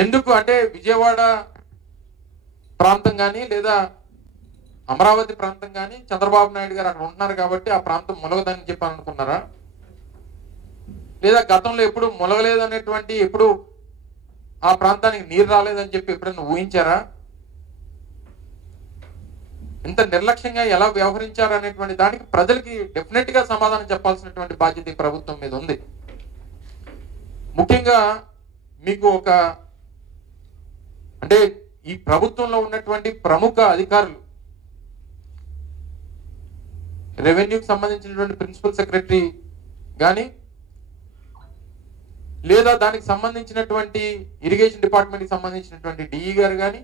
ఎందుకు అంటే విజయవాడ ప్రాంతం కానీ లేదా అమరావతి ప్రాంతం కానీ చంద్రబాబు నాయుడు గారు అక్కడ ఉంటున్నారు కాబట్టి ఆ ప్రాంతం మొలగదని చెప్పి అనుకున్నారా? లేదా గతంలో ఎప్పుడు మొలగలేదు అనేటువంటి ఎప్పుడు ఆ ప్రాంతానికి నీరు రాలేదని చెప్పి ఎప్పుడైనా ఊహించారా? ఇంత నిర్లక్ష్యంగా ఎలా వ్యవహరించారు అనేటువంటి దానికి ప్రజలకి డెఫినెట్ గా సమాధానం చెప్పాల్సినటువంటి బాధ్యత ఈ ప్రభుత్వం మీద ఉంది. ముఖ్యంగా మీకు అంటే ఈ ప్రభుత్వంలో ఉన్నటువంటి ప్రముఖ అధికారులు, రెవెన్యూకి సంబంధించినటువంటి ప్రిన్సిపల్ సెక్రటరీ కానీ లేదా దానికి సంబంధించినటువంటి ఇరిగేషన్ డిపార్ట్మెంట్కి సంబంధించినటువంటి డిఈ గారు కానీ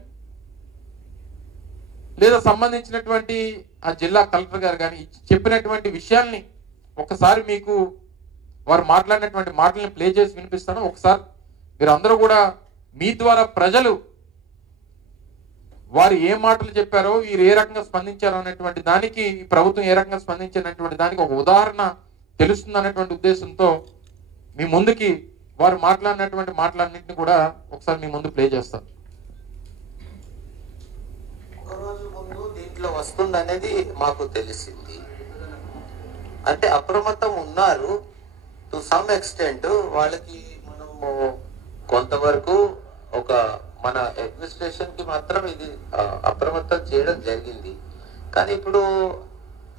లేదా సంబంధించినటువంటి ఆ జిల్లా కలెక్టర్ గారు కానీ చెప్పినటువంటి విషయాల్ని ఒకసారి మీకు వారు మాట్లాడినటువంటి మాటలను ప్లే చేసి వినిపిస్తాను. ఒకసారి మీరు అందరూ కూడా మీ ద్వారా ప్రజలు వారు ఏ మాటలు చెప్పారో, వీరు ఏ రకంగా స్పందించారో అనేటువంటి దానికి, ఈ ప్రభుత్వం ఏ రకంగా స్పందించినటువంటి దానికి ఒక ఉదాహరణ తెలుస్తుంది అనేటువంటి ఉద్దేశంతో మీ ముందుకి వారు మాట్లాడినటువంటి మాటలన్నింటినీ కూడా ఒకసారి మీ ముందు ప్లే చేస్తారు. ఒక రోజు ముందు దీంట్లో వస్తుంది అనేది మాకు తెలిసింది. అంటే అప్రమత్తం ఉన్నారు టు సమ్ ఎక్స్టెంట్. వాళ్ళకి మనము కొంతవరకు ఒక మన అడ్మినిస్ట్రేషన్ కి మాత్రం ఇది అప్రమత్తం చేయడం జరిగింది. కానీ ఇప్పుడు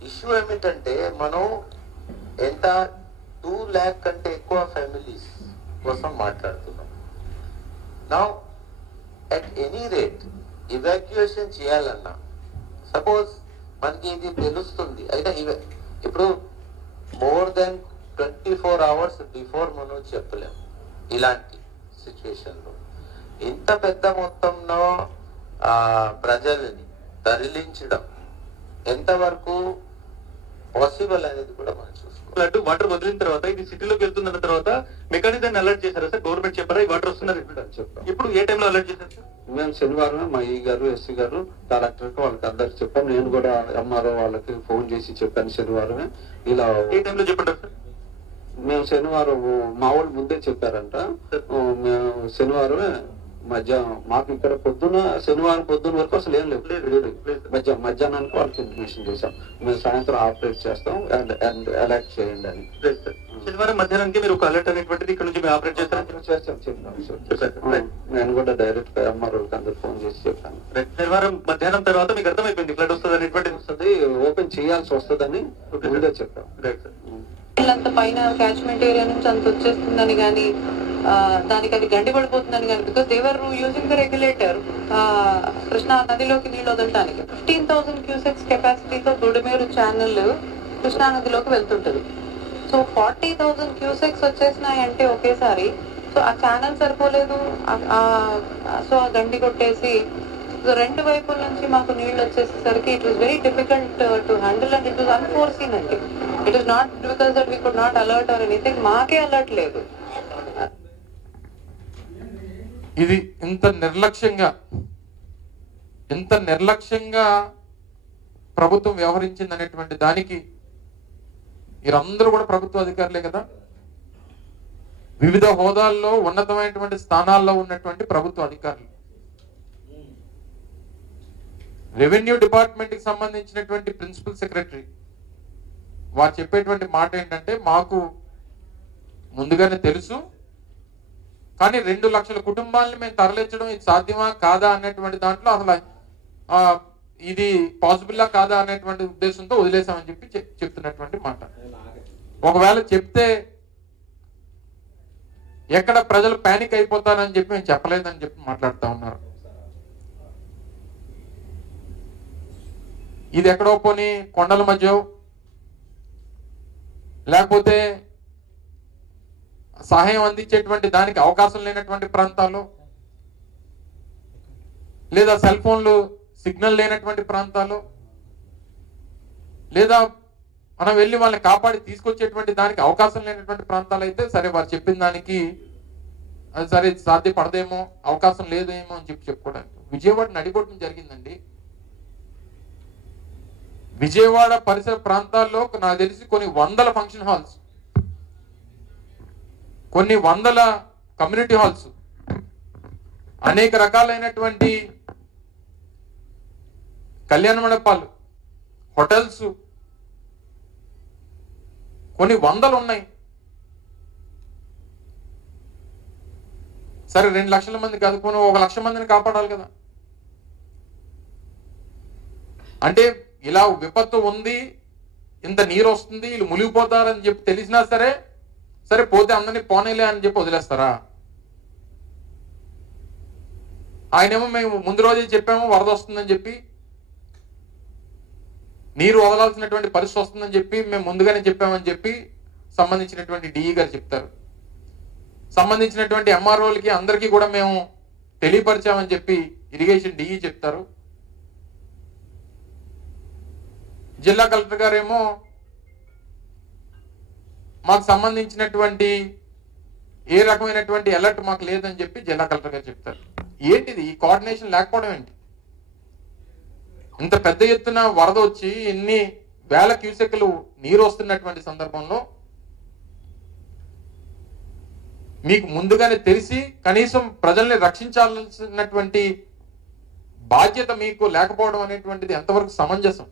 ఇష్యూ ఏమిటంటే మనం ఎంత 2 lakh కంటే ఎక్కువ ఫ్యామిలీస్ కోసం మాట్లాడుతున్నాం. నా అట్ ఎనీ రేట్ ఇవాక్యుయేషన్ చేయాలన్నా సపోజ్ మనకి ఇది తెలుస్తుంది అయితే ఇప్పుడు మోర్ దెన్ 24 hours బిఫోర్ మనం చెప్పలేము. ఇలాంటి సిచ్యువేషన్ లో ఇంత పెద్ద మొత్తంలో ప్రజల్ని తరలించడం ఎంతవరకు పాసిబుల్ అనేది కూడా మనం చూసుకోవాలి. వాటర్ వదిలిన తర్వాత ఇది సిటీలోకి వెళ్తున్న తర్వాత మెకానిజం అలర్ట్ చేశారా సార్? గవర్నమెంట్ చెప్పారా ఈ వాటర్ వస్తున్నారు చెప్పారు? ఇప్పుడు ఏ టైంలో అలర్ట్ చేశారు సార్? మేము శనివారం మా ఈ గారు ఎస్సీ గారు కలెక్టర్ వాళ్ళకి అందరికి చెప్పాను. నేను కూడా ఎంఆర్ఓ వాళ్ళకి ఫోన్ చేసి చెప్పాను శనివారమే. ఇలా ఏ టైంలో చెప్పంటారు సార్? మేము శనివారం మా వాళ్ళు ముందే చెప్పారంట. మేము శనివారమే మధ్యాహ్నం మాకు ఇక్కడ పొద్దున శనివారం పొద్దున్న వరకు అసలు ఏం లేదు. మధ్యాహ్నానికి వాళ్ళకి ఇన్ఫర్మేషన్ చేశాం. మేము సాయంత్రం ఆపరేట్ చేస్తాం అండ్ అలర్ట్ చేయండి అని. శనివారం మధ్యాహ్నానికి మీరు ఒక అలర్ట్ అనేటువంటిది ఇక్కడ నుంచి ఆపరేట్ చేస్తాం. నేను కూడా డైరెక్ట్ గా ఎంఆర్ఓకి అందరు ఫోన్ చేసి చెప్పాను. శనివారం మధ్యాహ్నం తర్వాత మీకు అర్థమైపోయింది ఫ్లడ్ వస్తుంది అనేటువంటిది వస్తుంది, ఓపెన్ చేయాల్సి వస్తుందని ముందే చెప్పాం. అంత పైన క్యాచ్మెంట్ ఏరియా నుంచి అంత వచ్చేస్తుందని కానీ దానికి అది గండి పడిపోతుందని కానీ, because they're using the regulator Krishna నదిలోకి నీళ్ళు వదలటానికి 15,000 క్యూసెక్స్ కెపాసిటీతో బుడమేరు ఛానల్ కృష్ణా నదిలోకి వెళ్తుంటది. సో 40,000 క్యూసెక్స్ వచ్చేసినాయంటే ఒకేసారి. సో ఆ ఛానల్ సరిపోలేదు. సో ఆ గండి కొట్టేసి రెండు వైపుల నుంచి మాకు నీళ్ళు వచ్చేసరికి it was very difficult to handle and it was unforeseen అండి. It was not because that we could not alert or anything. మాకే అలర్ట్ లేదు. ఇది ఇంత నిర్లక్ష్యంగా ప్రభుత్వం వ్యవహరించింది అనేటువంటి దానికి వీరందరూ కూడా ప్రభుత్వ అధికారులే కదా, వివిధ హోదాల్లో ఉన్నతమైనటువంటి స్థానాల్లో ఉన్నటువంటి ప్రభుత్వ అధికారులు. రెవెన్యూ డిపార్ట్మెంట్ కి సంబంధించినటువంటి ప్రిన్సిపల్ సెక్రటరీ వారు చెప్పేటువంటి మాట ఏంటంటే, మాకు ముందుగానే తెలుసు కానీ 2 లక్షల కుటుంబాలని మేము తరలించడం ఇది సాధ్యమా కాదా అనేటువంటి దాంట్లో అసలు ఇది పాసిబుల్లా కాదా అనేటువంటి ఉద్దేశంతో వదిలేసామని చెప్పి చెప్తున్నటువంటి మాట. ఒకవేళ చెప్తే ఎక్కడ ప్రజలు పానిక్ అయిపోతారని చెప్పి మేము చెప్పలేదని చెప్పి మాట్లాడుతూ ఉన్నారు. ఇది ఎక్కడో పోనీ కొండల మధ్య లేకపోతే సహాయం అందించేటువంటి దానికి అవకాశం లేనటువంటి ప్రాంతాల్లో లేదా సెల్ ఫోన్లు సిగ్నల్ లేనటువంటి ప్రాంతాల్లో లేదా మనం వెళ్ళి వాళ్ళని కాపాడి తీసుకొచ్చేటువంటి దానికి అవకాశం లేనటువంటి ప్రాంతాలు అయితే సరే వారు చెప్పిన దానికి అది సరే సాధ్యపడదేమో, అవకాశం లేదేమో అని చెప్పి చెప్పుకోవడానికి. విజయవాడ నడిబొట్టున జరిగిందండి. విజయవాడ పరిసర ప్రాంతాల్లో నాకు తెలిసి కొన్ని వందల ఫంక్షన్ హాల్స్, కొన్ని వందల కమ్యూనిటీ హాల్స్, అనేక రకాలైనటువంటి కళ్యాణ మండపాలు, హోటల్స్ కొన్ని వందలు ఉన్నాయి. సరే 2 లక్షల మంది కాదు, కొన్ని 1 లక్ష మందిని కాపాడాలి కదా. అంటే ఇలా విపత్తు ఉంది, ఇంత నీరు వస్తుంది, వీళ్ళు మునిగిపోతారని చెప్పి తెలిసినా సరే సరే పోతే అందరినీ పోనేలే అని చెప్పి వదిలేస్తారా? ఆయనేమో మేము ముందు రోజే చెప్పాము వరద వస్తుందని చెప్పి, నీరు వదలాల్సినటువంటి పరిస్థితి వస్తుందని చెప్పి మేము ముందుగానే చెప్పామని చెప్పి సంబంధించినటువంటి డిఈ గారు చెప్తారు. సంబంధించినటువంటి ఎంఆర్ఓలకి అందరికీ కూడా మేము తెలియపరిచామని చెప్పి ఇరిగేషన్ డిఈ చెప్తారు. జిల్లా కలెక్టర్ గారేమో మాకు సంబంధించినటువంటి ఏ రకమైనటువంటి అలర్ట్ మాకు లేదని చెప్పి జిల్లా కలెక్టర్ గారు చెప్తారు. ఏంటిది ఈ కోఆర్డినేషన్ లేకపోవడం ఏంటి? ఇంత పెద్ద ఎత్తున వరద వచ్చి ఇన్ని వేల క్యూసెక్లు నీరు వస్తున్నటువంటి సందర్భంలో మీకు ముందుగానే తెలిసి కనీసం ప్రజల్ని రక్షించాల్సినటువంటి బాధ్యత మీకు లేకపోవడం అనేటువంటిది ఎంతవరకు సమంజసం?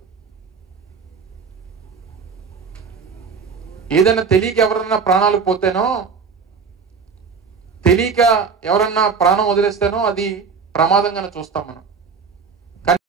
ఏదైనా తెలియక ఎవరన్నా ప్రాణాలు పోతేనో, తెలియక ఎవరన్నా ప్రాణం వదిలేస్తేనో అది ప్రమాదంగానే చూస్తాం మనం.